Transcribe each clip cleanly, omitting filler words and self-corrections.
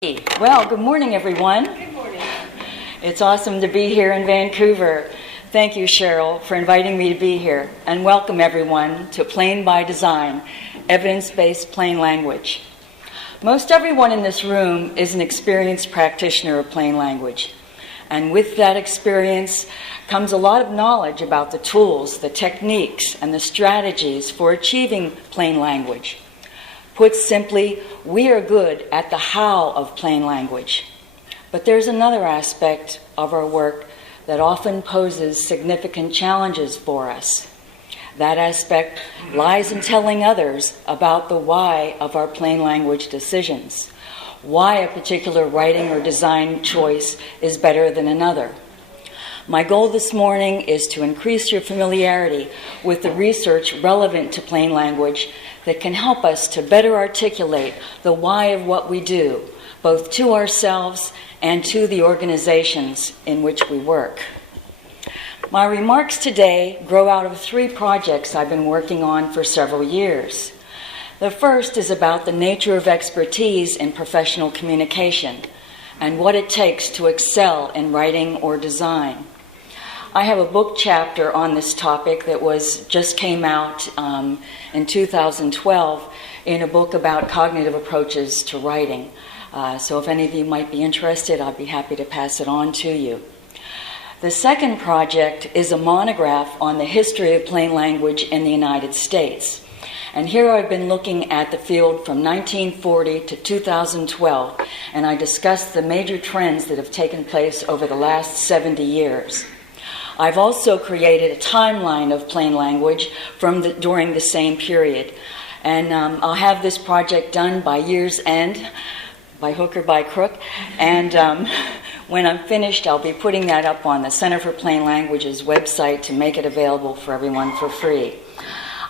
Well, good morning, everyone. Good morning. It's awesome to be here in Vancouver. Thank you, Cheryl, for inviting me to be here. And welcome, everyone, to Plain by Design, evidence-based plain language. Most everyone in this room is an experienced practitioner of plain language. And with that experience comes a lot of knowledge about the tools, the techniques, and the strategies for achieving plain language. Put simply, we are good at the how of plain language. But there's another aspect of our work that often poses significant challenges for us. That aspect lies in telling others about the why of our plain language decisions, why a particular writing or design choice is better than another. My goal this morning is to increase your familiarity with the research relevant to plain language that can help us to better articulate the why of what we do, both to ourselves and to the organizations in which we work. My remarks today grow out of 3 projects I've been working on for several years. The first is about the nature of expertise in professional communication and what it takes to excel in writing or design. I have a book chapter on this topic that just came out in 2012 in a book about cognitive approaches to writing. So if any of you might be interested, I'd be happy to pass it on to you. The second project is a monograph on the history of plain language in the United States. And here I've been looking at the field from 1940 to 2012, and I discussed the major trends that have taken place over the last 70 years. I've also created a timeline of plain language during the same period. And I'll have this project done by year's end, by hook or by crook. And when I'm finished, I'll be putting that up on the Center for Plain Language's website to make it available for everyone for free.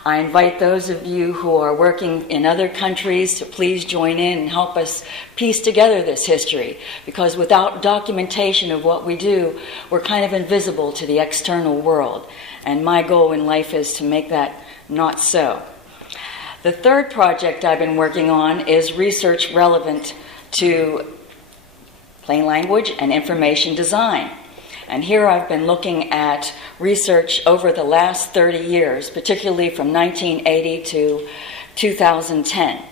I invite those of you who are working in other countries to please join in and help us piece together this history, because without documentation of what we do, we're kind of invisible to the external world. And my goal in life is to make that not so. The third project I've been working on is research relevant to plain language and information design. And here I've been looking at research over the last 30 years, particularly from 1980 to 2010.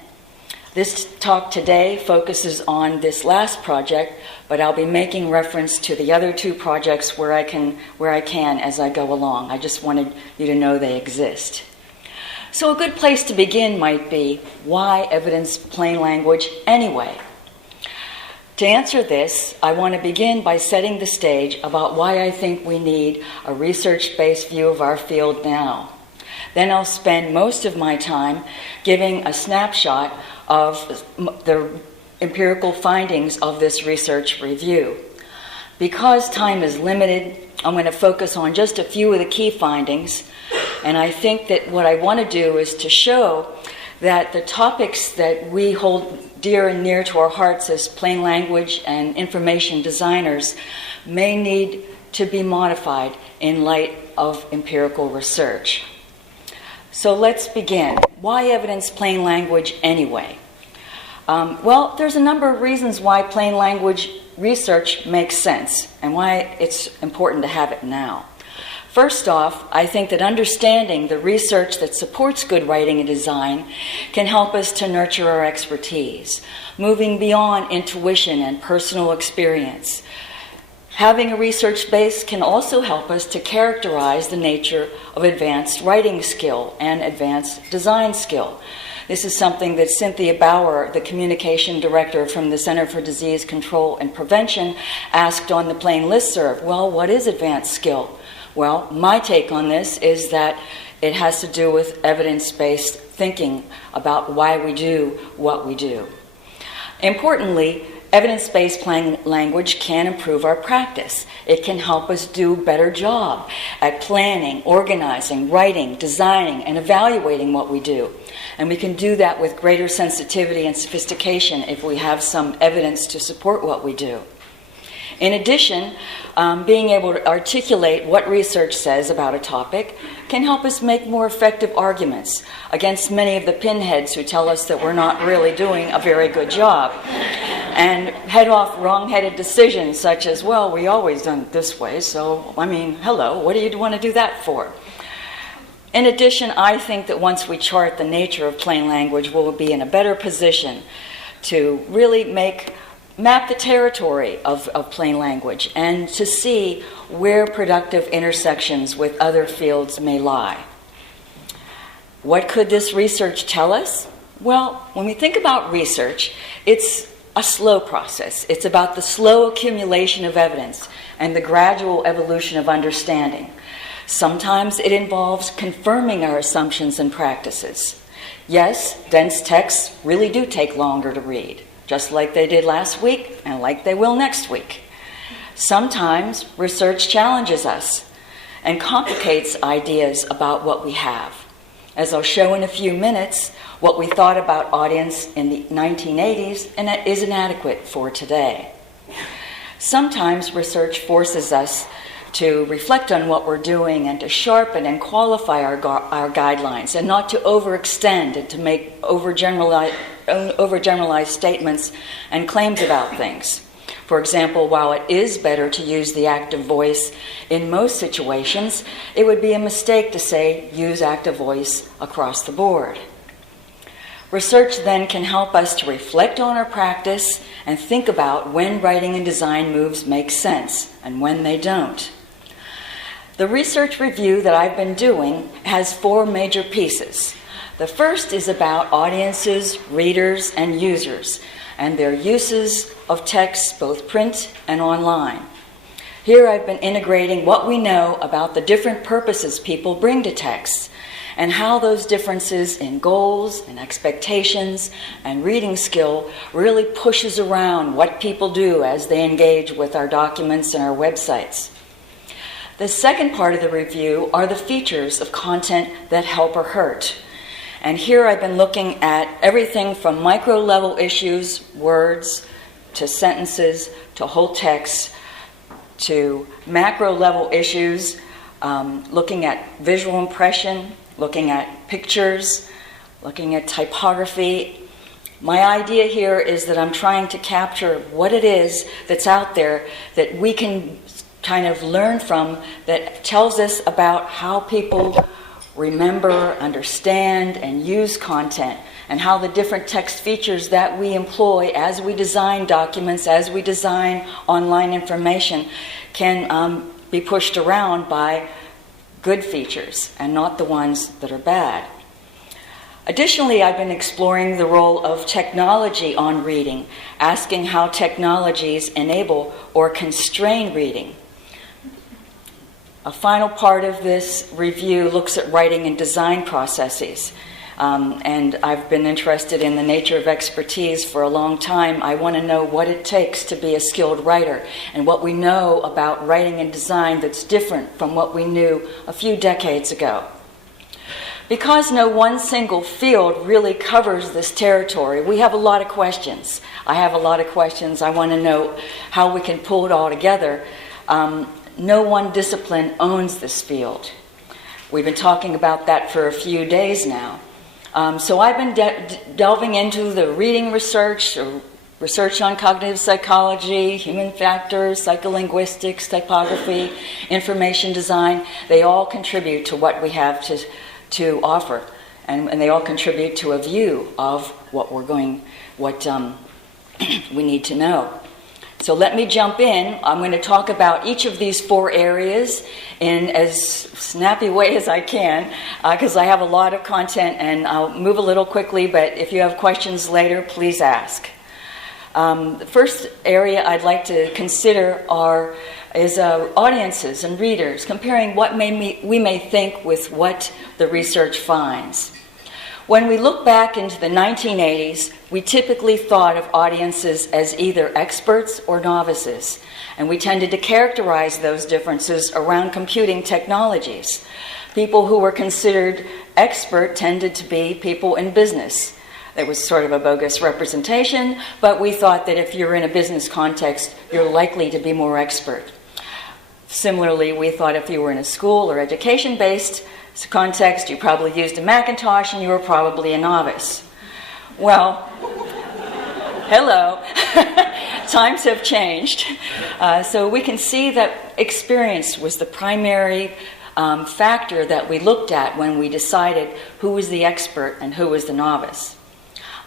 This talk today focuses on this last project, but I'll be making reference to the other 2 projects where I can as I go along. I just wanted you to know they exist. So a good place to begin might be, why evidence plain language anyway? To answer this, I want to begin by setting the stage about why I think we need a research-based view of our field now. Then I'll spend most of my time giving a snapshot of the empirical findings of this research review. Because time is limited, I'm going to focus on just a few of the key findings, and I think that what I want to do is to show that the topics that we hold dear and near to our hearts as plain language and information designers may need to be modified in light of empirical research. So let's begin. Why evidence plain language anyway? Well, there's a number of reasons why plain language research makes sense and why it's important to have it now. First off, I think that understanding the research that supports good writing and design can help us to nurture our expertise, moving beyond intuition and personal experience. Having a research base can also help us to characterize the nature of advanced writing skill and advanced design skill. This is something that Cynthia Bauer, the communication director from the Center for Disease Control and Prevention, asked on the plain listserv. Well, what is advanced skill? Well, my take on this is that it has to do with evidence-based thinking about why we do what we do. Importantly, evidence-based plain language can improve our practice. It can help us do a better job at planning, organizing, writing, designing, and evaluating what we do. And we can do that with greater sensitivity and sophistication if we have some evidence to support what we do. In addition, being able to articulate what research says about a topic can help us make more effective arguments against many of the pinheads who tell us that we're not really doing a very good job. and head off wrong-headed decisions such as, well, we always done it this way, so, I mean, hello, what do you want to do that for? In addition, I think that once we chart the nature of plain language, we'll be in a better position to really map the territory of plain language and to see where productive intersections with other fields may lie. What could this research tell us? Well, when we think about research, it's a slow process. It's about the slow accumulation of evidence and the gradual evolution of understanding. Sometimes it involves confirming our assumptions and practices. Yes, dense texts really do take longer to read, just like they did last week and like they will next week. Sometimes research challenges us and complicates ideas about what we have. As I'll show in a few minutes, what we thought about audience in the 1980s is inadequate for today. Sometimes research forces us to reflect on what we're doing and to sharpen and qualify our guidelines and not to overextend and to make overgeneralized statements and claims about things. For example, while it is better to use the active voice in most situations, it would be a mistake to say use active voice across the board. Research then can help us to reflect on our practice and think about when writing and design moves make sense and when they don't. The research review that I've been doing has 4 major pieces. The first is about audiences, readers, and users, and their uses of text, both print and online. Here I've been integrating what we know about the different purposes people bring to texts and how those differences in goals and expectations and reading skill really pushes around what people do as they engage with our documents and our websites. The second part of the review are the features of content that help or hurt. And here I've been looking at everything from micro-level issues, words, to sentences, to whole text, to macro-level issues, looking at visual impression, looking at pictures, looking at typography. My idea here is that I'm trying to capture what it is that's out there that we can kind of learn from that tells us about how people remember, understand, and use content, and how the different text features that we employ as we design documents, as we design online information, can be pushed around by good features and not the ones that are bad. Additionally, I've been exploring the role of technology on reading, asking how technologies enable or constrain reading. A final part of this review looks at writing and design processes. And I've been interested in the nature of expertise for a long time. I want to know what it takes to be a skilled writer and what we know about writing and design that's different from what we knew a few decades ago. Because no one single field really covers this territory, we have a lot of questions. I have a lot of questions. I want to know how we can pull it all together. No one discipline owns this field. We've been talking about that for a few days now. So I've been delving into the reading research, research on cognitive psychology, human factors, psycholinguistics, typography, information design. They all contribute to what we have to offer, and they all contribute to a view of what we need to know. So let me jump in. I'm going to talk about each of these 4 areas in as snappy way as I can, because I have a lot of content and I'll move a little quickly, but if you have questions later, please ask. The first area I'd like to consider is audiences and readers, comparing what we may think with what the research finds. When we look back into the 1980s, we typically thought of audiences as either experts or novices, and we tended to characterize those differences around computing technologies. People who were considered expert tended to be people in business. It was sort of a bogus representation, but we thought that if you're in a business context, you're likely to be more expert. Similarly, we thought if you were in a school or education-based context, you probably used a Macintosh and you were probably a novice. Well, Hello. Times have changed. So we can see that experience was the primary factor that we looked at when we decided who was the expert and who was the novice.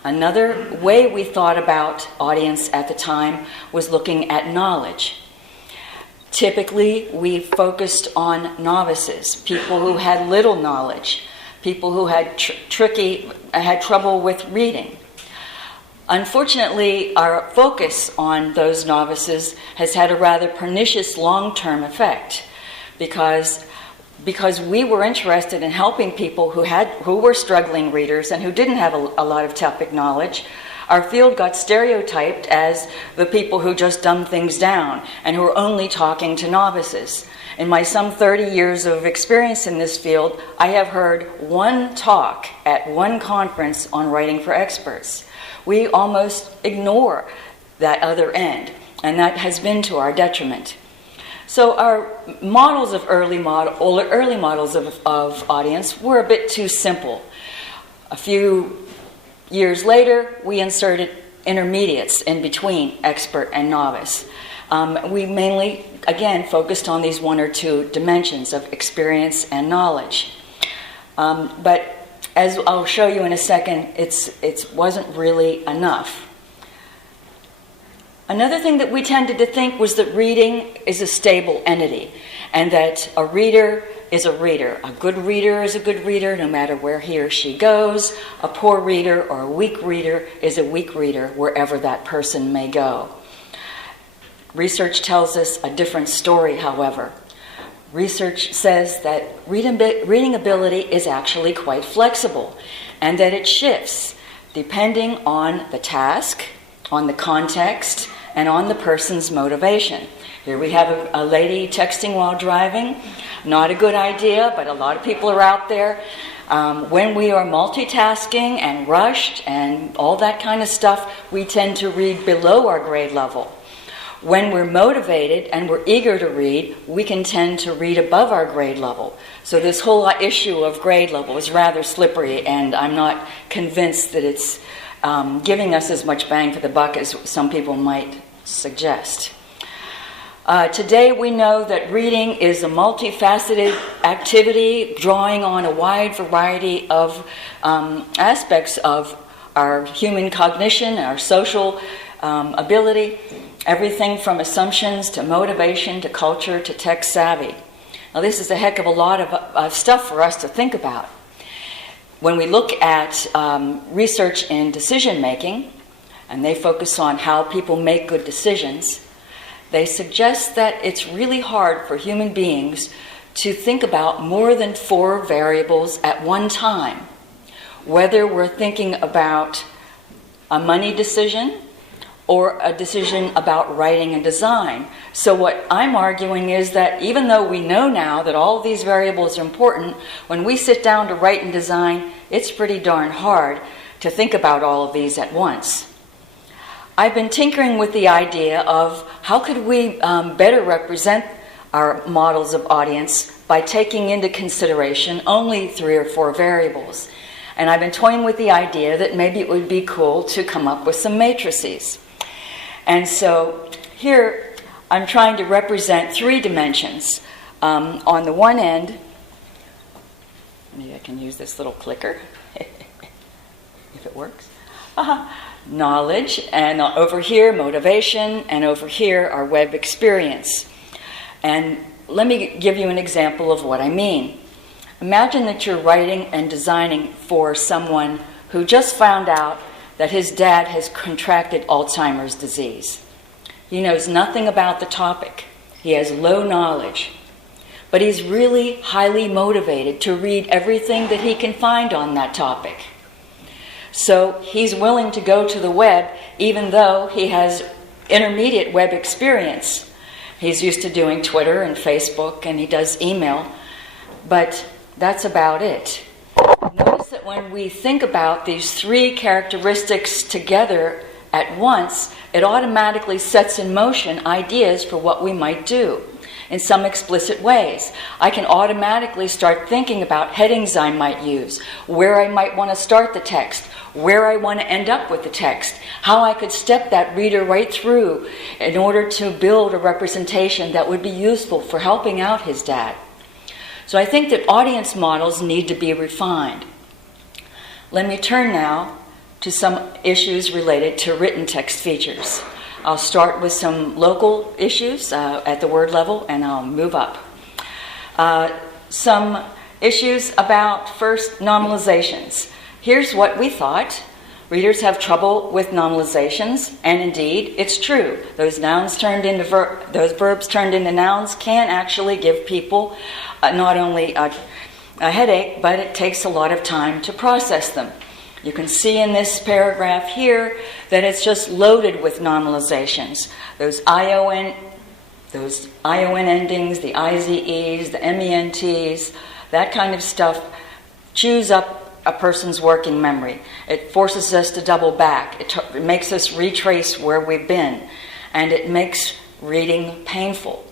Another way we thought about audience at the time was looking at knowledge. Typically, we focused on novices, people who had little knowledge, people who had had trouble with reading. Unfortunately, our focus on those novices has had a rather pernicious long-term effect because we were interested in helping people who were struggling readers and who didn't have a lot of topic knowledge. Our field got stereotyped as the people who just dumb things down and who are only talking to novices. In my some 30 years of experience in this field, I have heard one talk at one conference on writing for experts. We almost ignore that other end, and that has been to our detriment. So our models of early models of audience were a bit too simple. A few years later, we inserted intermediates in between expert and novice. We mainly, again, focused on these one or two dimensions of experience and knowledge. But as I'll show you in a second, it wasn't really enough. Another thing that we tended to think was that reading is a stable entity, and that a reader is a reader. A good reader is a good reader no matter where he or she goes. A poor reader or a weak reader is a weak reader wherever that person may go. Research tells us a different story, however. Research says that reading ability is actually quite flexible, and that it shifts depending on the task, on the context, and on the person's motivation. Here we have a lady texting while driving. Not a good idea, but a lot of people are out there. When we are multitasking and rushed and all that kind of stuff, we tend to read below our grade level. When we're motivated and we're eager to read, we can tend to read above our grade level. So this whole issue of grade level is rather slippery, and I'm not convinced that it's giving us as much bang for the buck as some people might suggest. Today we know that reading is a multifaceted activity drawing on a wide variety of aspects of our human cognition, our social ability, everything from assumptions to motivation to culture to tech savvy. Now this is a heck of a lot of stuff for us to think about. When we look at research in decision making, and they focus on how people make good decisions, they suggest that it's really hard for human beings to think about more than 4 variables at one time, whether we're thinking about a money decision or a decision about writing and design. So what I'm arguing is that even though we know now that all of these variables are important, when we sit down to write and design, it's pretty darn hard to think about all of these at once. I've been tinkering with the idea of how could we better represent our models of audience by taking into consideration only 3 or 4 variables. And I've been toying with the idea that maybe it would be cool to come up with some matrices. And so here I'm trying to represent 3 dimensions. On the one end, maybe I can use this little clicker if it works. Knowledge, and over here motivation, and over here our web experience. And let me give you an example of what I mean. Imagine that you're writing and designing for someone who just found out that his dad has contracted Alzheimer's disease. He knows nothing about the topic. He has low knowledge. But he's really highly motivated to read everything that he can find on that topic. So he's willing to go to the web even though he has intermediate web experience. He's used to doing Twitter and Facebook, and he does email, but that's about it. Notice that when we think about these 3 characteristics together at once, it automatically sets in motion ideas for what we might do in some explicit ways. I can automatically start thinking about headings I might use, where I might want to start the text, where I want to end up with the text, how I could step that reader right through in order to build a representation that would be useful for helping out his dad. So I think that audience models need to be refined. Let me turn now to some issues related to written text features. I'll start with some local issues at the word level, and I'll move up. Some issues about, first, nominalizations. Here's what we thought. Readers have trouble with nominalizations, and indeed, it's true. Those verbs turned into nouns can actually give people not only a headache, but it takes a lot of time to process them. You can see in this paragraph here that it's just loaded with nominalizations. Those ION endings, the IZEs, the MENTs, that kind of stuff chews up a person's working memory. It forces us to double back. It makes us retrace where we've been, and it makes reading painful.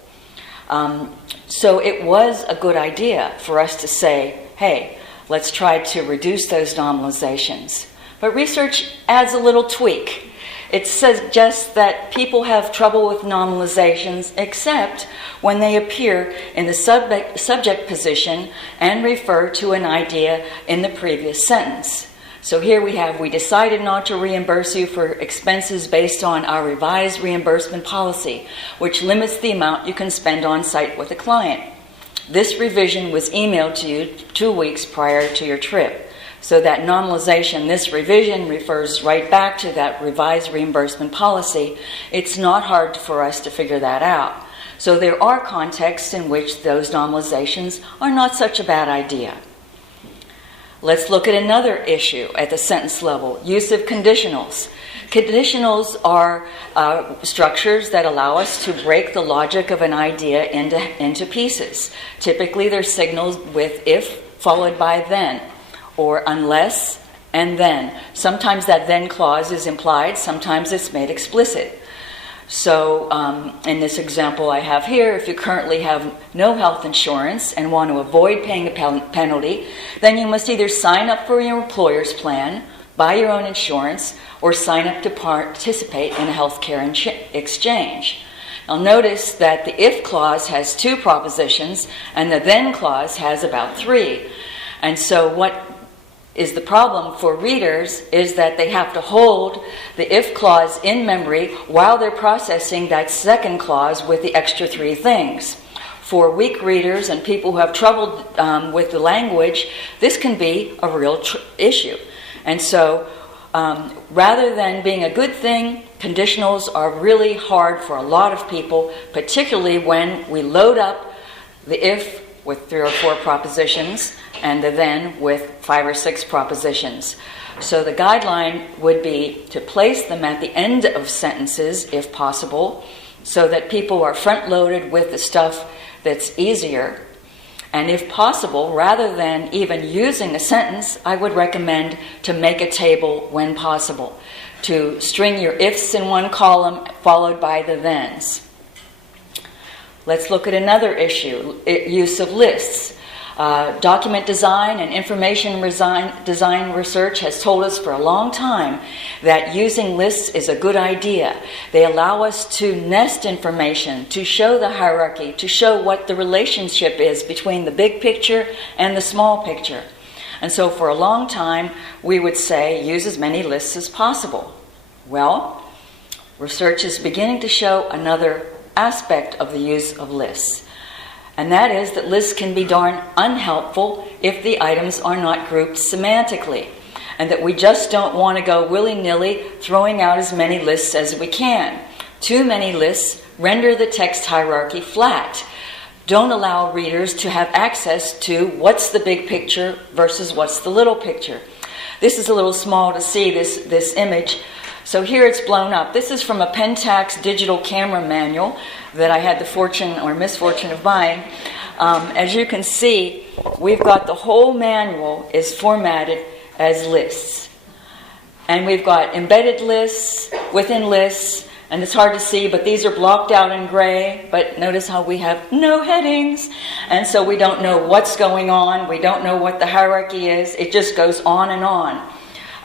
So it was a good idea for us to say, hey, let's try to reduce those nominalizations. But research adds a little tweak. It suggests that people have trouble with nominalizations except when they appear in the subject position and refer to an idea in the previous sentence. So here we decided not to reimburse you for expenses based on our revised reimbursement policy, which limits the amount you can spend on site with a client. This revision was emailed to you 2 weeks prior to your trip. So that nominalization, this revision, refers right back to that revised reimbursement policy. It's not hard for us to figure that out. So there are contexts in which those nominalizations are not such a bad idea. Let's look at another issue at the sentence level, use of conditionals. Conditionals are structures that allow us to break the logic of an idea into pieces. Typically, they're signaled with if followed by then, or unless and then. Sometimes that then clause is implied, sometimes it's made explicit. So in this example I have here, if you currently have no health insurance and want to avoid paying a penalty, then you must either sign up for your employer's plan, buy your own insurance, or sign up to participate in a healthcare exchange. Now notice that the if clause has 2 propositions and the then clause has about 3. And so what is the problem for readers is that they have to hold the if clause in memory while they're processing that second clause with the extra 3 things. For weak readers and people who have trouble with the language, this can be a real issue. And so rather than being a good thing, conditionals are really hard for a lot of people, particularly when we load up the if with 3 or 4 propositions and the then with 5 or 6 propositions. So the guideline would be to place them at the end of sentences, if possible, so that people are front-loaded with the stuff that's easier. And if possible, rather than even using a sentence, I would recommend to make a table when possible, to string your ifs in one column followed by the thens. Let's look at another issue, use of lists. Document design and information design research has told us for a long time that using lists is a good idea. They allow us to nest information, to show the hierarchy, to show what the relationship is between the big picture and the small picture. And so for a long time, we would say use as many lists as possible. Well, research is beginning to show another aspect of the use of lists. And that is that lists can be darn unhelpful if the items are not grouped semantically, and that we just don't want to go willy-nilly throwing out as many lists as we can. Too many lists render the text hierarchy flat. Don't allow readers to have access to what's the big picture versus what's the little picture. This is a little small to see, this image. So here it's blown up. This is from a Pentax digital camera manual that I had the fortune or misfortune of buying. As you can see, we've got the whole manual is formatted as lists. And we've got embedded lists within lists, and it's hard to see, but these are blocked out in gray. But notice how we have no headings, and so we don't know what's going on. We don't know what the hierarchy is. It just goes on and on.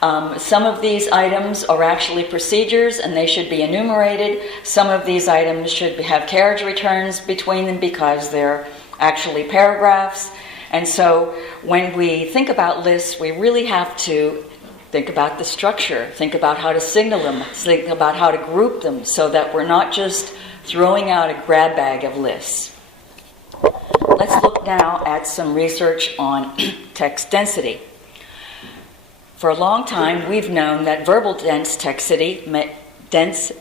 Some of these items are actually procedures and they should be enumerated. Some of these items should have carriage returns between them because they're actually paragraphs. And so when we think about lists, we really have to think about the structure, think about how to signal them, think about how to group them so that we're not just throwing out a grab bag of lists. Let's look now at some research on text density. For a long time, we've known that verbal text density makes it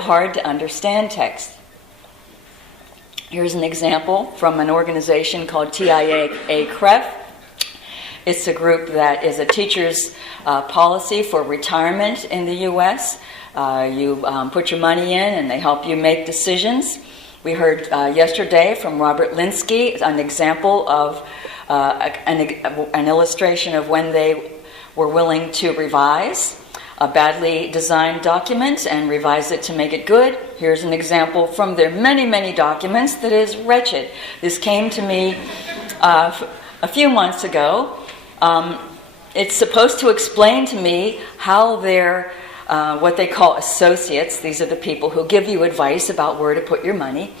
hard to understand text. Here's an example from an organization called TIAA-CREF. It's a group that is a teacher's policy for retirement in the U.S. You put your money in and they help you make decisions. We heard yesterday from Robert Linsky an example of an illustration of when they were willing to revise a badly designed document and revise it to make it good. Here's an example from their many, many documents that is wretched. This came to me a few months ago. It's supposed to explain to me how their what they call associates, these are the people who give you advice about where to put your money,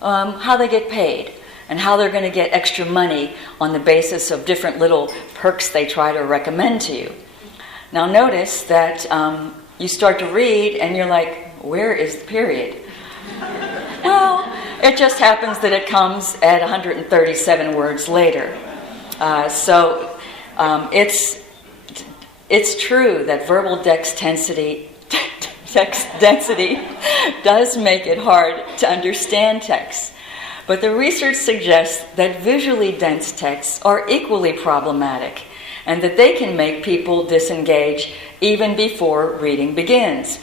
how they get paid and how they're going to get extra money on the basis of different little perks they try to recommend to you. Now notice that you start to read and you're like, where is the period? Well, it just happens that it comes at 137 words later. It's true that verbal text density does make it hard to understand text. But the research suggests that visually dense texts are equally problematic and that they can make people disengage even before reading begins.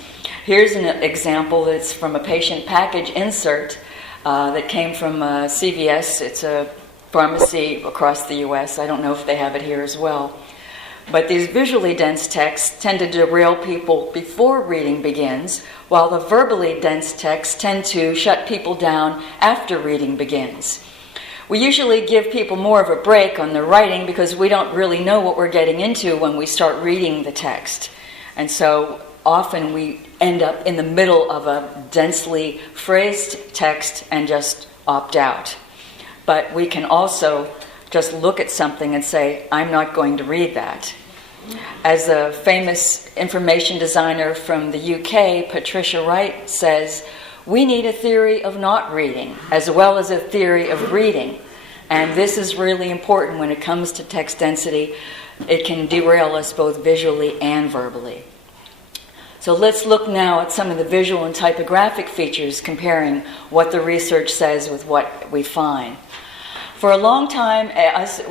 Here's an example that's from a patient package insert that came from CVS. It's a pharmacy across the U.S. I don't know if they have it here as well. But these visually dense texts tend to derail people before reading begins, while the verbally dense texts tend to shut people down after reading begins. We usually give people more of a break on their writing because we don't really know what we're getting into when we start reading the text. And so often we end up in the middle of a densely phrased text and just opt out. But we can also just look at something and say, I'm not going to read that. As a famous information designer from the UK, Patricia Wright, says, we need a theory of not reading as well as a theory of reading. And this is really important when it comes to text density. It can derail us both visually and verbally. So let's look now at some of the visual and typographic features, comparing what the research says with what we find. For a long time,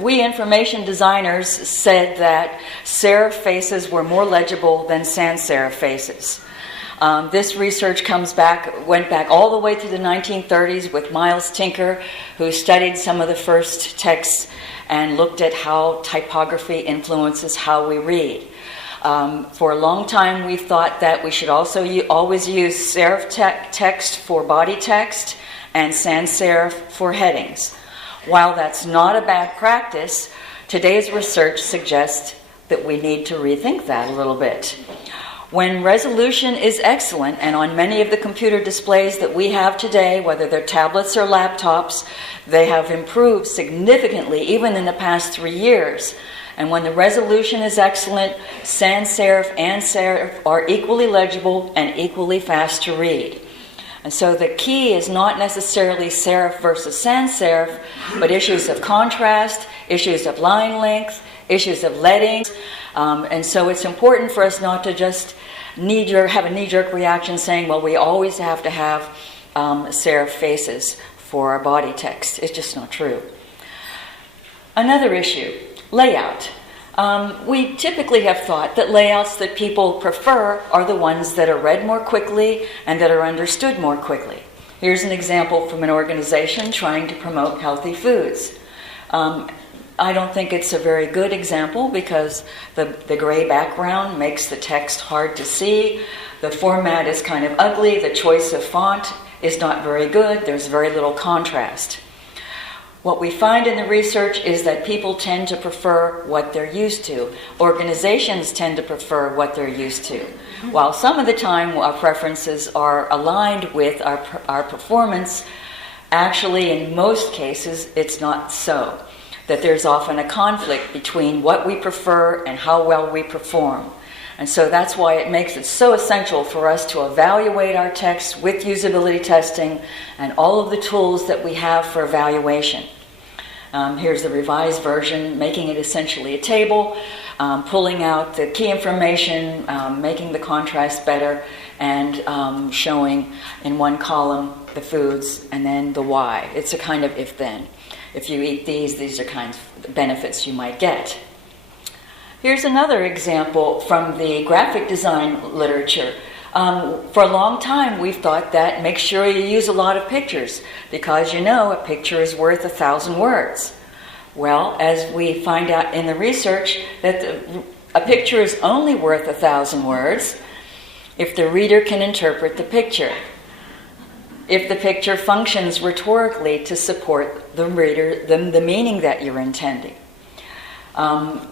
we information designers said that serif faces were more legible than sans serif faces. This research went back all the way to the 1930s with Miles Tinker, who studied some of the first texts and looked at how typography influences how we read. For a long time, we thought that we should also always use serif text for body text and sans serif for headings. While that's not a bad practice, today's research suggests that we need to rethink that a little bit. When resolution is excellent, and on many of the computer displays that we have today, whether they're tablets or laptops, they have improved significantly even in the past 3 years. And when the resolution is excellent, sans serif and serif are equally legible and equally fast to read. And so the key is not necessarily serif versus sans serif, but issues of contrast, issues of line length, issues of leading. And so it's important for us not to just have a knee-jerk reaction saying, well, we always have to have serif faces for our body text. It's just not true. Another issue, layout. We typically have thought that layouts that people prefer are the ones that are read more quickly and that are understood more quickly. Here's an example from an organization trying to promote healthy foods. I don't think it's a very good example because the gray background makes the text hard to see. The format is kind of ugly. The choice of font is not very good. There's very little contrast. What we find in the research is that people tend to prefer what they're used to. Organizations tend to prefer what they're used to. While some of the time our preferences are aligned with our performance, actually in most cases it's not so. That there's often a conflict between what we prefer and how well we perform. And so that's why it makes it so essential for us to evaluate our texts with usability testing and all of the tools that we have for evaluation. Here's the revised version, making it essentially a table, pulling out the key information, making the contrast better, and showing in one column the foods and then the why. It's a kind of if-then. If you eat these are kinds of benefits you might get. Here's another example from the graphic design literature. For a long time, we've thought that make sure you use a lot of pictures because you know a picture is worth 1,000 words. Well, as we find out in the research, that a picture is only worth 1,000 words if the reader can interpret the picture. If the picture functions rhetorically to support the reader, the meaning that you're intending.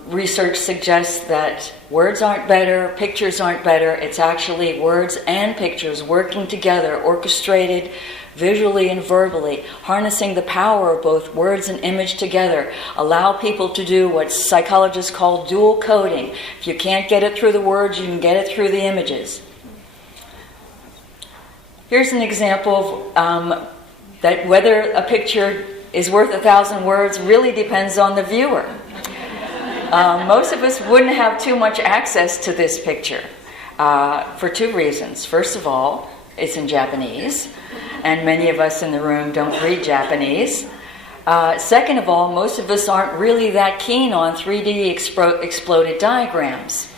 Research suggests that words aren't better, pictures aren't better. It's actually words and pictures working together, orchestrated visually and verbally, harnessing the power of both words and image together. Allow people to do what psychologists call dual coding. If you can't get it through the words, you can get it through the images. Here's an example of that whether a picture is worth 1,000 words really depends on the viewer. Most of us wouldn't have too much access to this picture for two reasons. First of all, it's in Japanese, and many of us in the room don't read Japanese. Second of all, most of us aren't really that keen on 3D exploded diagrams.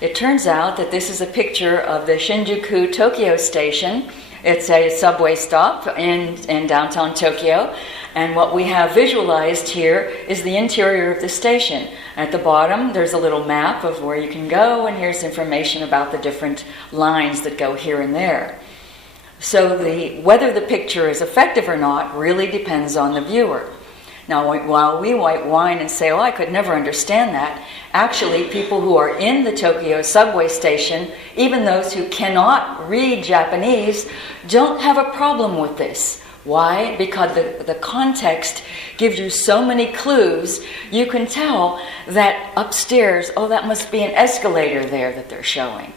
It turns out that this is a picture of the Shinjuku Tokyo station. It's a subway stop in downtown Tokyo. And what we have visualized here is the interior of the station. At the bottom, there's a little map of where you can go, and here's information about the different lines that go here and there. So whether the picture is effective or not really depends on the viewer. Now, while we might whine and say, oh, I could never understand that, actually, people who are in the Tokyo subway station, even those who cannot read Japanese, don't have a problem with this. Why? Because the context gives you so many clues, you can tell that upstairs, oh, that must be an escalator there that they're showing.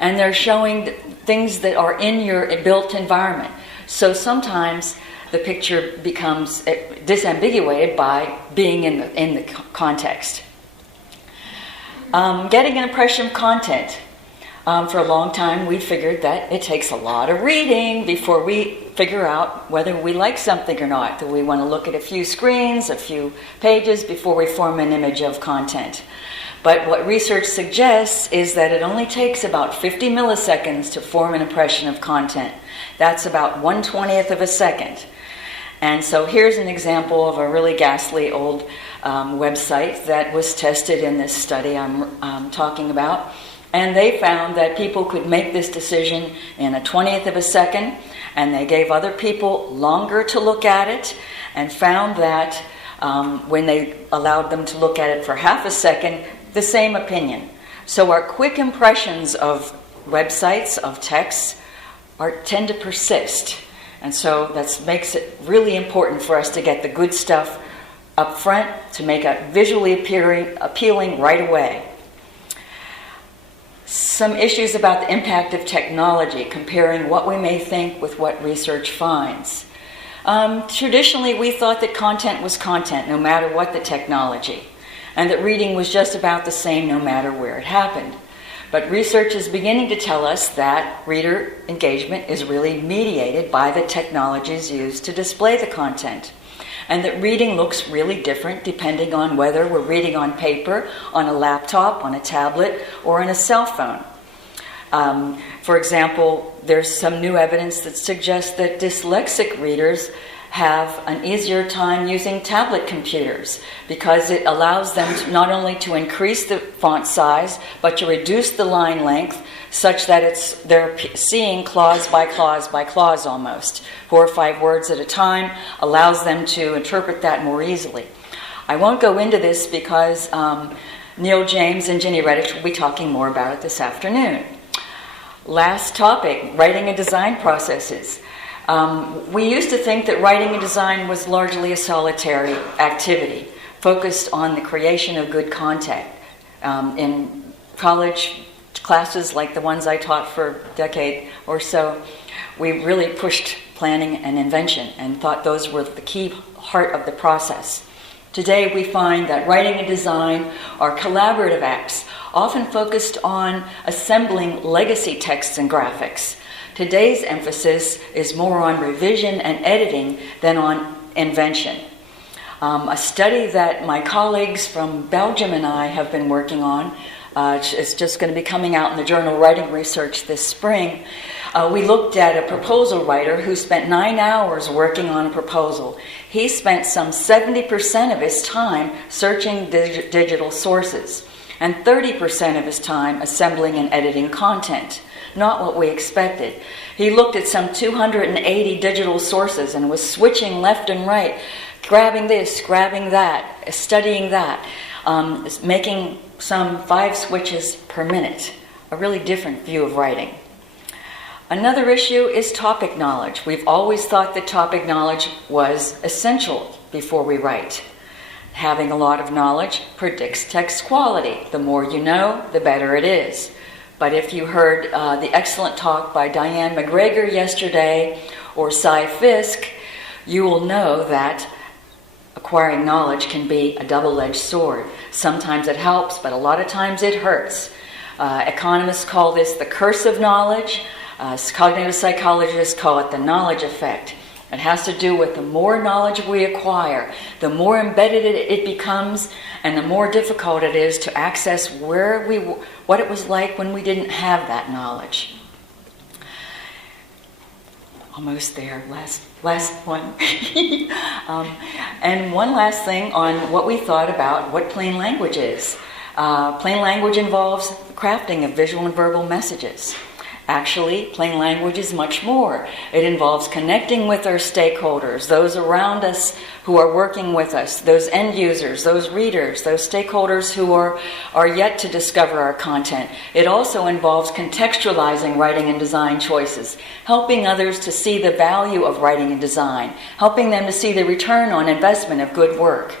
And they're showing things that are in your built environment. So sometimes the picture becomes disambiguated by being in the context. Getting an impression of content. For a long time, we figured that it takes a lot of reading before we figure out whether we like something or not. That we want to look at a few screens, a few pages before we form an image of content. But what research suggests is that it only takes about 50 milliseconds to form an impression of content. That's about 1/20th of a second. And so here's an example of a really ghastly old website that was tested in this study I'm talking about. And they found that people could make this decision in 1/20th of a second, and they gave other people longer to look at it, and found that when they allowed them to look at it for half a second, the same opinion. So our quick impressions of websites, of texts, tend to persist. And so that makes it really important for us to get the good stuff up front, to make it visually appealing right away. Some issues about the impact of technology, comparing what we may think with what research finds. Traditionally, we thought that content was content, no matter what the technology, and that reading was just about the same no matter where it happened. But research is beginning to tell us that reader engagement is really mediated by the technologies used to display the content, and that reading looks really different depending on whether we're reading on paper, on a laptop, on a tablet, or on a cell phone. For example, there's some new evidence that suggests that dyslexic readers have an easier time using tablet computers because it allows them to not only to increase the font size, but to reduce the line length such that they're seeing clause by clause by clause almost. 4 or 5 words at a time allows them to interpret that more easily. I won't go into this because Neil James and Ginny Redditch will be talking more about it this afternoon. Last topic, writing and design processes. We used to think that writing and design was largely a solitary activity, focused on the creation of good content. In college classes like the ones I taught for a decade or so, we really pushed planning and invention and thought those were the key heart of the process. Today we find that writing and design are collaborative acts, often focused on assembling legacy texts and graphics. Today's emphasis is more on revision and editing than on invention. A study that my colleagues from Belgium and I have been working on, it's just going to be coming out in the journal Writing Research this spring. We looked at a proposal writer who spent 9 hours working on a proposal. He spent some 70% of his time searching digital sources and 30% of his time assembling and editing content. Not what we expected. He looked at some 280 digital sources and was switching left and right, grabbing this, grabbing that, studying that, making some 5 switches per minute. A really different view of writing. Another issue is topic knowledge. We've always thought that topic knowledge was essential before we write. Having a lot of knowledge predicts text quality. The more you know, the better it is. But if you heard the excellent talk by Diane McGregor yesterday or Cy Fisk, you will know that acquiring knowledge can be a double-edged sword. Sometimes it helps, but a lot of times it hurts. Economists call this the curse of knowledge. Cognitive psychologists call it the knowledge effect. It has to do with the more knowledge we acquire, the more embedded it becomes, and the more difficult it is to access what it was like when we didn't have that knowledge. Almost there, last one. And one last thing on what we thought about what plain language is. Plain language involves the crafting of visual and verbal messages. Actually, plain language is much more. It involves connecting with our stakeholders, those around us who are working with us, those end users, those readers, those stakeholders who are yet to discover our content. It also involves contextualizing writing and design choices, helping others to see the value of writing and design, helping them to see the return on investment of good work.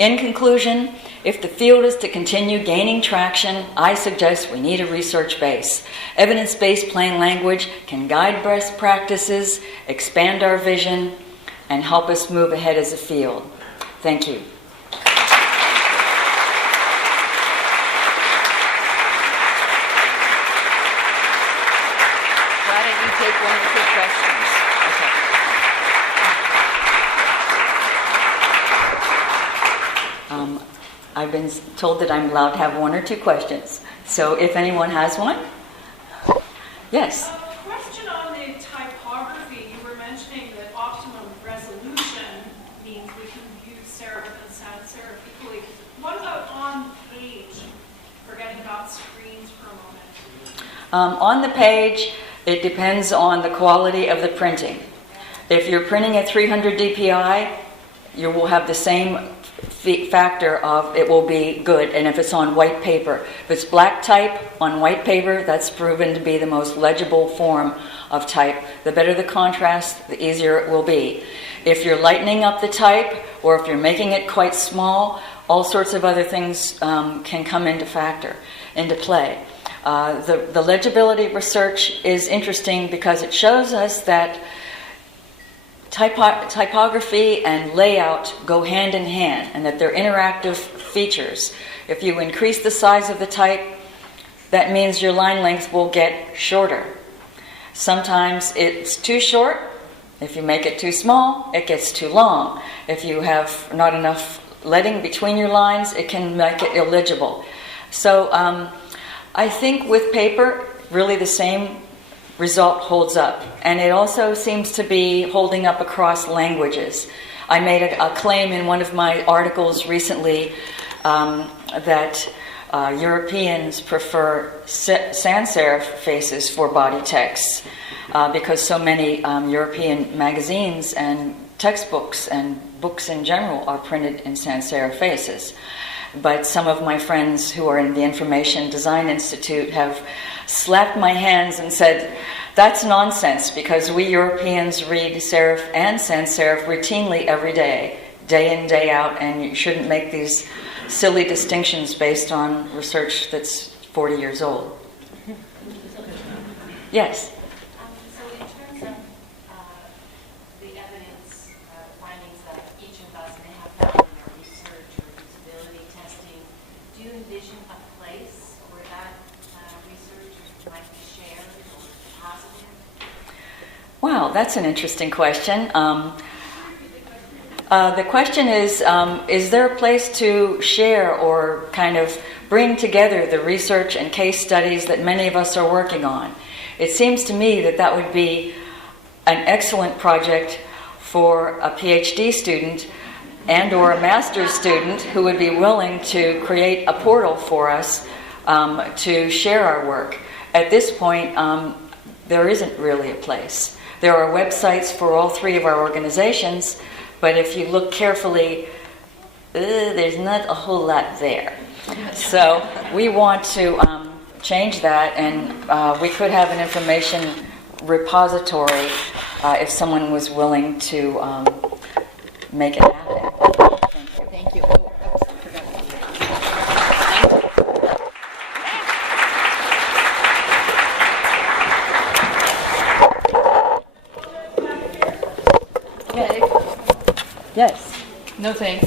In conclusion, if the field is to continue gaining traction, I suggest we need a research base. Evidence-based plain language can guide best practices, expand our vision, and help us move ahead as a field. Thank you. Why don't you take one or two questions? Okay. I've been told that I'm allowed to have 1 or 2 questions. So if anyone has one? Yes? Question on the typography. You were mentioning that optimum resolution means we can use serif and sans serif equally. What about on page? Forgetting about screens for a moment. On the page, it depends on the quality of the printing. If you're printing at 300 dpi, you will have the same factor of it will be good, and if it's on white paper. If it's black type on white paper, that's proven to be the most legible form of type. The better the contrast, the easier it will be. If you're lightening up the type, or if you're making it quite small, all sorts of other things can come into play. The legibility research is interesting because it shows us that typography and layout go hand in hand, and that they're interactive features. If you increase the size of the type, that means your line length will get shorter. Sometimes it's too short. If you make it too small, it gets too long. If you have not enough leading between your lines, it can make it illegible. So I think with paper, really the same result holds up. And it also seems to be holding up across languages. I made a claim in one of my articles recently that Europeans prefer sans serif faces for body texts because so many European magazines and textbooks and books in general are printed in sans serif faces. But some of my friends who are in the Information Design Institute have slapped my hands and said, that's nonsense because we Europeans read serif and sans serif routinely every day in, day out, and you shouldn't make these silly distinctions based on research that's 40 years old. Yes? So in terms of the evidence findings that each of us may have found in our research or usability testing, do you envision a place where that research might be shared or positive? Wow, that's an interesting question. The question is there a place to share or kind of bring together the research and case studies that many of us are working on? It seems to me that that would be an excellent project for a PhD student and or a master's student who would be willing to create a portal for us to share our work. At this point, there isn't really a place. There are websites for all three of our organizations, but if you look carefully, there's not a whole lot there. So we want to change that, and we could have an information repository if someone was willing to make it happen. Thank you. Oh, oops, I forgot. Yes. No thanks.